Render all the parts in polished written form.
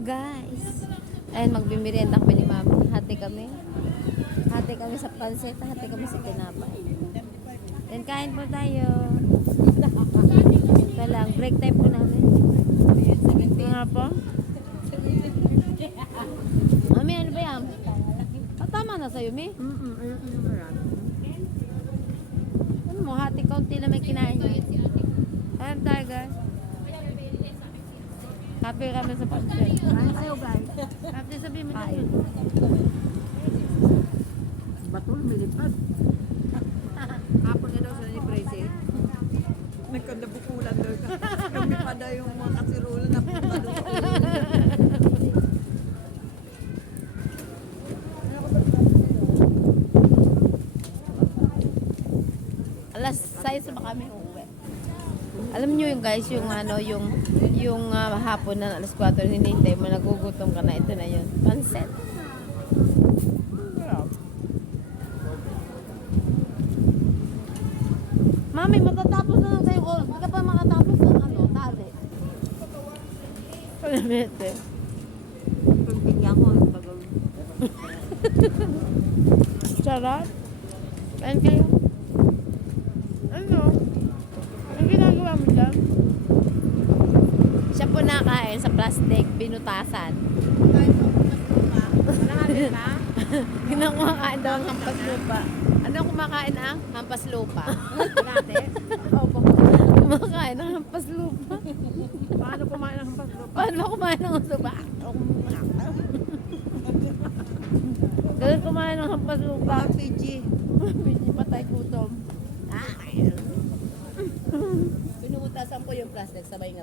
Guys. Ayun, magbimerienda kami ni Mami. Hati kami. Hati kami sa pansit. Hati kami sa tinapay. Then, kain po tayo. Ito lang. Break time po namin. Nga po. Mami, ano ba yan? Tama na sa'yo, Mi? Ano mo, hati kaunti na may kinain nyo. Ayan tayo, guys. Happy kami sa pansit. Kain tayo, guys. Happy sabihin mo Kain. tayo. Batul, milipad. Hapon na daw sila ni Prezi. Nagkandabukulan daw. Kami pa daw yung mga kasirula na punta doon sa ulo. Alas 6 ba kami uuwi? Alam nyo yung guys, yung ano, yung hapon na alas 4 hinihintay mo, nagugutom ka na, ito na yun. Pansit. Mami, matatapos na lang sa'yo. Hindi ka pa makatapos ng ano, tali. Palamete. Pagpigyan ko ang bagawin. Sarap. Kain kayo. Ano? Ang ginagawa mo dyan? Siya po nakain sa plastic, binutasan. Kumakain daw ang hampas lupa. Ano kumakain ang hampas lupa? Kumakain ang hampas lupa. Paano kumain ng hampas lupa? Paano kumain ng hampas lupa? Ganun kumain ng hampas lupa. PG. Pwede patay gutom. Pinubutasan ko yung plastic sabay nga.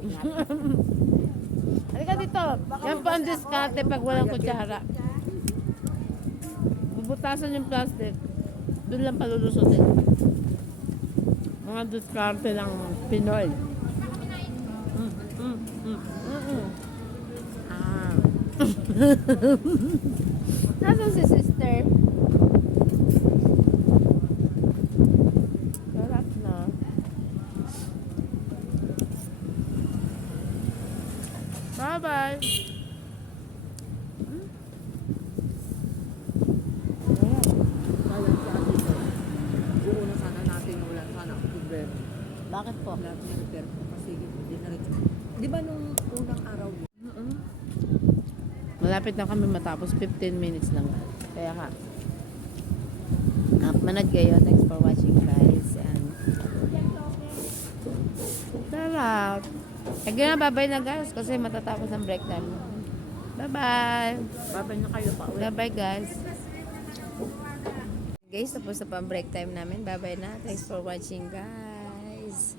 Halika dito. Yan po ang diskarte pag walang kutsara. Bubutasan yung plastic. Doon lang palulusutin. Mga diskarte ng Pinoy. Nasaan si sister? Sarap na. Bye-bye. Buo na sana natin wala sana October. Bakit po? Lahat ng October kasi hindi na rin. Di ba nung unang araw? Malapit na kami matapos. 15 minutes lang. Kaya ka. Manad kayo. Thanks for watching guys. And sarap. Again na, bye-bye na guys. Kasi matatapos ang break time. Bye-bye. Babay na kayo pa ulit. Bye-bye guys. Guys, tapos na pa ang break time namin. Bye-bye na. Thanks for watching guys.